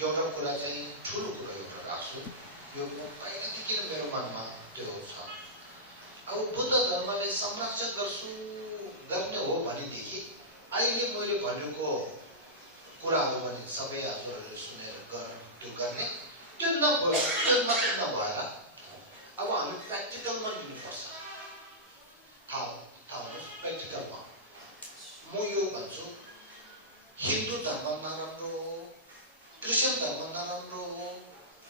एउटा कुरा चाहिँ ठुलो कुरा एउटा राख्छु यो पहिलादेखि नै मेरो मनमा त्यो छ अब बुद्ध धर्मले संरक्षण गर्ने हो भनेदेखि अहिले मैले भनेको कुराहरू भने सबै हजुरहरूले सुनेर त्यो गर्ने त्यो मात्र नभएर अब हामी प्र्याक्टिकलमा लिनुपर्छ थाहा हुनुहोस् प्र्याक्टिकलमा म यो भन्छु हिन्दू धर्म नराम्रो हो क्रिस्चियन धर्म नराम्रो हो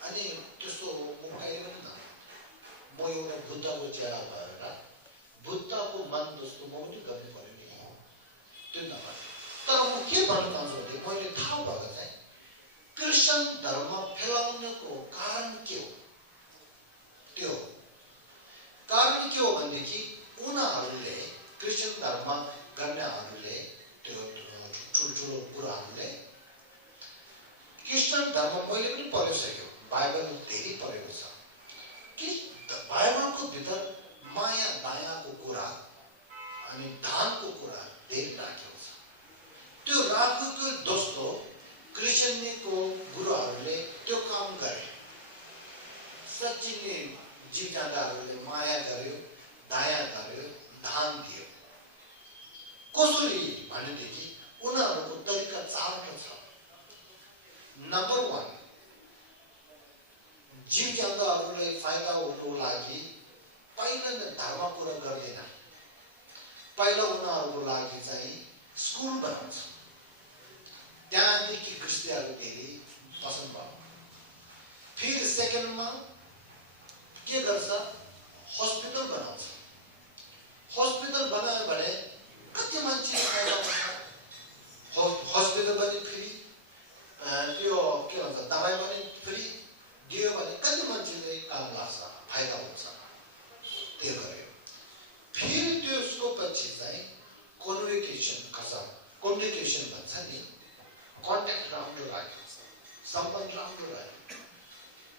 अनि त्यस्तो म कहिले पनि न म एउटा बुद्धको चेला भएर बुद्धको मन जस्तो म पनि गर्नु पर्यो नि त्यो नभए तर म के भन्न चाहन्छु भने मैले थाहा भएको चाहिँ क्रिस्चियन धर्म फैलाउनको कारण के हो त्यो कारण के हो भनेदेखि उनीहरूले क्रिस्चियन धर्म गर्नेहरूले त्यो ठुल्ठुलो कुराहरूले क्रिस्चियन धर्म मैले पनि पढिसक्यो बाइबल धेरै पढेको छ कि बाइबलको भित्र माया दयाको कुरा अनि दानको कुरा धेरै राखेको छ त्यो राखेको दोस्तो क्रिस्चियनको गुरुहरूले त्यो काम गरे साँच्चै नै जीव जन्तुहरूले माया गर्यो दया गर्यो दान दियो कसरी भनेदेखि उनीहरूको तरिका चारवटा छ नम्बर 1 जीव जन्तुहरूलाई फाइदा उठाउनको लागि पहिला नै धर्म कुरा गर्दैन पहिला उनीहरूको लागि चाहिँ स्कुल बनाउँछ त्यहाँदेखि क्रिस्चियनहरू धेरै पसन्द भयो फेरि सेकेन्डमा के गर्छ हस्पिटल बनाउँछ हस्पिटल बनायो भने कति मान्छे हस्पिटल पनि फ्री त्यो के भन्छ दबाई पनि फ्री दियो भने कति मान्छेले काम लाग्छ फाइदा हुन्छ त्यो गर्यो फेरि त्यसको पछि चाहिँ कम्युनिकेसन भन्छ नि कन्ट्याक्ट राम्रो राख्यो सम्बन्ध राम्रो राख्यो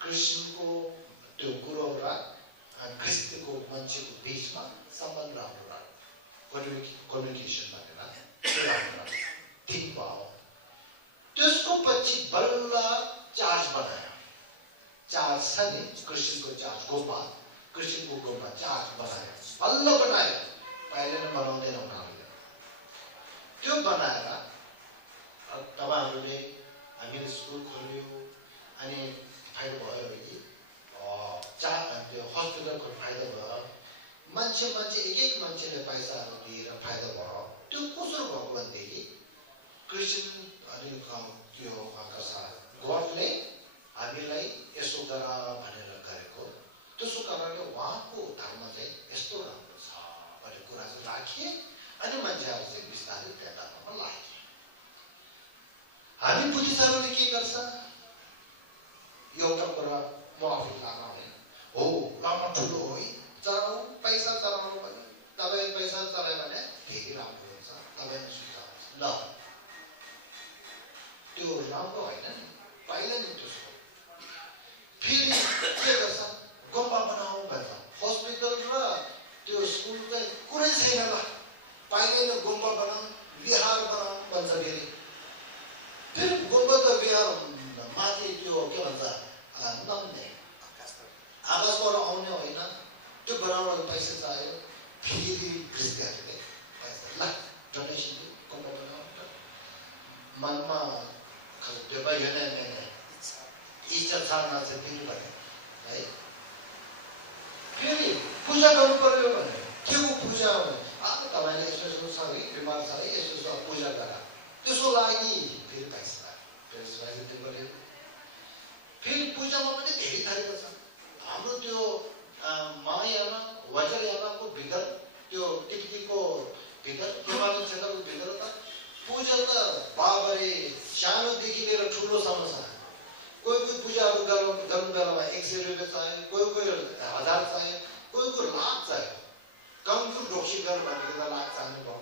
क्रिस्चियनको त्यो गुरु र क्रिस्चियनको मान्छेको बिचमा सम्बन्ध राम्रो राख्यो कम्युनिकेसन भनेर राम्रो राख्यो ठिक भयो त्यसको पछि बल्ल चार्ज बनायो चार्ज छ नि क्रिस्चियनको चार्ज गोपा क्रिस्चियनको गोपा चार्ज बनायो बल्ल बनायो पहिले नै बनाउँदैन उनीहरूले त्यो बनाएर तपाईँहरूले हामीले स्कुल खोल्यो अनि फाइदा भयो कि त्यो हस्पिटलको फाइदा भयो मान्छे एक मान्छेले पैसाहरू दिएर फाइदा भयो त्यो कसरी भएको भनेदेखि क्रिस्चियन अनि त्यो गडले हामीलाई यसो गर भनेर गरेको त्यसो कारणले उहाँको धर्म चाहिँ यस्तो राम्रो छ भन्ने कुरा चाहिँ राखिए अनि मान्छेहरू चाहिँ बिस्तारै त्यो धर्ममा लागे हामी बुद्धिस्टहरूले के गर्छ एउटा कुरा म आफू लामा होइन हो लामा ठुलो हो है चलाउनु पैसा चलाउनु भने तपाईँ पैसा चलायो भने धेरै राम्रो हुन्छ तपाईँले सुविधा हुन्छ ल त्यो राम्रो होइन नि पहिला नि त्यसको फेरि के गर्छ गुम्बा बनाऊ भन्छ हस्पिटल र त्यो स्कुल चाहिँ कुरै छैन ल पहिला नै गुम्बा बनाऊ विहार बनाऊ भन्छ फेरि गुम्बा त विहार माथि त्यो के भन्छ नम्ने आकाशबाट आउने होइन त्यो बनाउनको पैसा चाहियो फेरि क्रिस्चियनहरूले पैसा ल डोनेसन गुम्बा बनाऊ मनमा त्यो भएन इच्छा छाड्न चाहिँ दिनु पर्यो है फेरि पूजा गर्नु पर्यो भने के को पूजा हो तपाईँले यसो छ है बिमार छ है यसो पूजा गर त्यसको लागि फेरि पैसा दिनु पर्यो फेरि पूजामा पनि धेरै थरीको छ हाम्रो त्यो मायामा वज्रयामाको भित्र त्यो टिकटीको भित्र हिमालय क्षेत्रको भित्र त पूजा त बाबरे सानोदेखि लिएर ठुलोसम्म छ कोही पूजाहरू गर्नु बेलामा 100 रुपियाँ चाहियो कोही 1000 चाहियो कोही लाख चाहियो कमजोर ढोक्सी गर भनेको लाख चाहिने भयो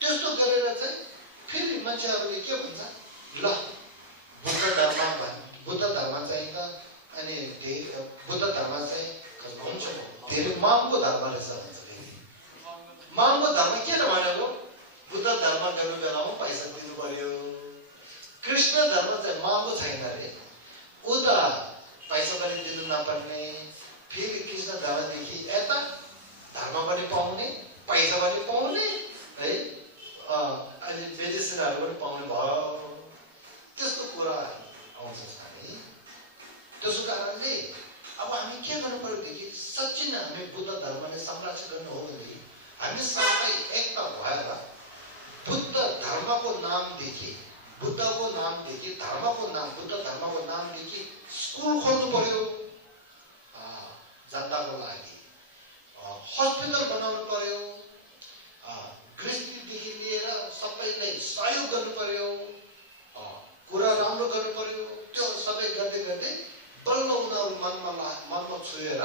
त्यस्तो गरेर चाहिँ फेरि मान्छेहरूले के भन्छ ल बुद्ध धर्म चाहिँ त अनि बुद्ध धर्म चाहिँ हुन्छ धेरै महँगो धर्म रहेछ भन्छ फेरि महँगो धर्म के त भनेको बुद्ध धर्म गर्नु बेलामा पैसा दिनु पर्यो कृष्ण धर्म चाहिँ महँगो छैन रे उता पैसा पनि दिनु नपर्ने फेरि कृष्ण धर्मदेखि यता धर्म पनि पाउने पैसा पनि पाउने है अहिले मेडिसिनहरू पनि पाउने भयो त्यस्तो कुरा आउँछ साथै त्यसो कारणले अब हामी के गर्नु पर्यो देखि सच्चै नै हामी बुद्ध धर्मले संरक्षण गर्नु हो भने हामी सबै एकता भएर बुद्ध धर्मको नामदेखि बुद्धको नामदेखि धर्मको नाम बुद्ध धर्मको नामदेखि स्कुल खोल्नु पर्यो जनताको लागि हस्पिटल बनाउनु पर्यो गृहस्थीदेखि लिएर सबैलाई सहयोग गर्नु पर्यो कुरा राम्रो गर्नु पर्यो त्यो सबै गर्दै गर्दै बल्ल उनीहरू मनमा छुएर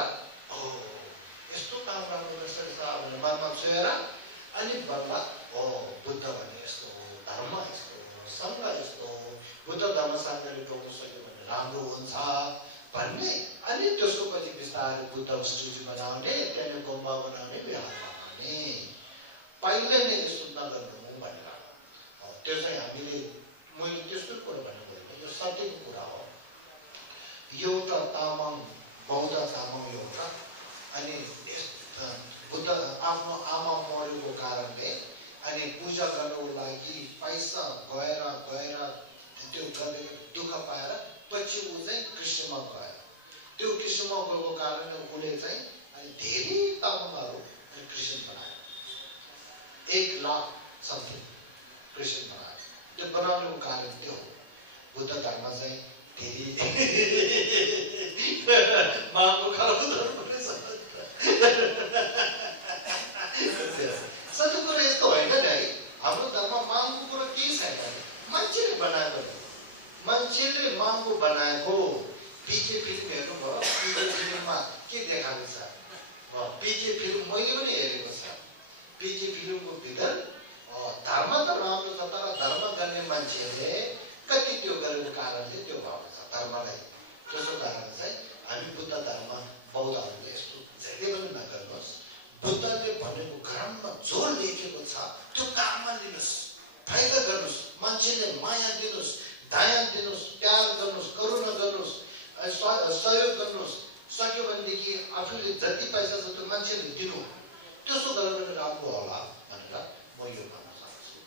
यस्तो काम राम्रो रहेछ भनेर मनमा छुएर अनि बल्ल बुद्ध भने यस्तो हो धर्म यस्तो हो सङ्घ यस्तो हो बुद्ध धर्म सङ्घले जोड्नु सक्यो भने राम्रो हुन्छ भन्ने अनि त्यसको पछि बिस्तारै बुद्ध स्ट्याचु बनाउने त्यहाँनिर गुम्बा बनाउने विहार बनाउने पहिले नै यस्तो नगर्नु भनेर त्यो चाहिँ हामीले मैले त्यस्तो कुरा भन्नु पऱ्यो त्यो सत्यको कुरा हो एउटा तामाङ बौद्ध तामाङ एउटा अनि बुद्ध आफ्नो आमा मरेको कारणले अनि पूजा गर्नको लागि पैसा गएर त्यो गरेर दुःख पाएर पछि ऊ चाहिँ कृष्णमा गयो त्यो कृष्णमा गएको कारणले उसले चाहिँ अनि धेरै तामाङहरू कृष्ण बनायो 1 लाख समथिङ कृष्ण बनायो त्यो बनाउनुको कारण त्यो हो बुद्ध धर्म चाहिँ धेरै महँगो खराब धर्म सबै कुरा यस्तो होइन नि है हाम्रो धर्म महँगो कुरो केही छैन मान्छेले बनाएको मान्छेले महँगो बनाएको पिजे फिल्म हेर्नुभयो पिजे फिल्ममा के देखाएको छ पिजे फिल्म मैले पनि हेरेको छ पिजे फिल्मको भित्र धर्म त राम्रो छ तर धर्म गर्ने मान्छेले कति त्यो गरेको कारणले त्यो भएको छ धर्मलाई त्यसो कारण चाहिँ हामी बुद्ध धर्म बौद्धहरूले यस्तो जहिले पनि नगर्नुहोस् बुद्धले भनेको ग्रन्थमा जो लेखेको छ त्यो काममा लिनुहोस् फाइदा गर्नुहोस् मान्छेले माया दिनुहोस् दया दिनुहोस् प्यार गर्नुहोस् करुणा गर्नुहोस् सहयोग गर्नुहोस् सक्यो भनेदेखि आफूले जति पैसा छ त्यो मान्छेले दिनु त्यसो गरेर राम्रो होला भनेर म यो भन्न सक्छु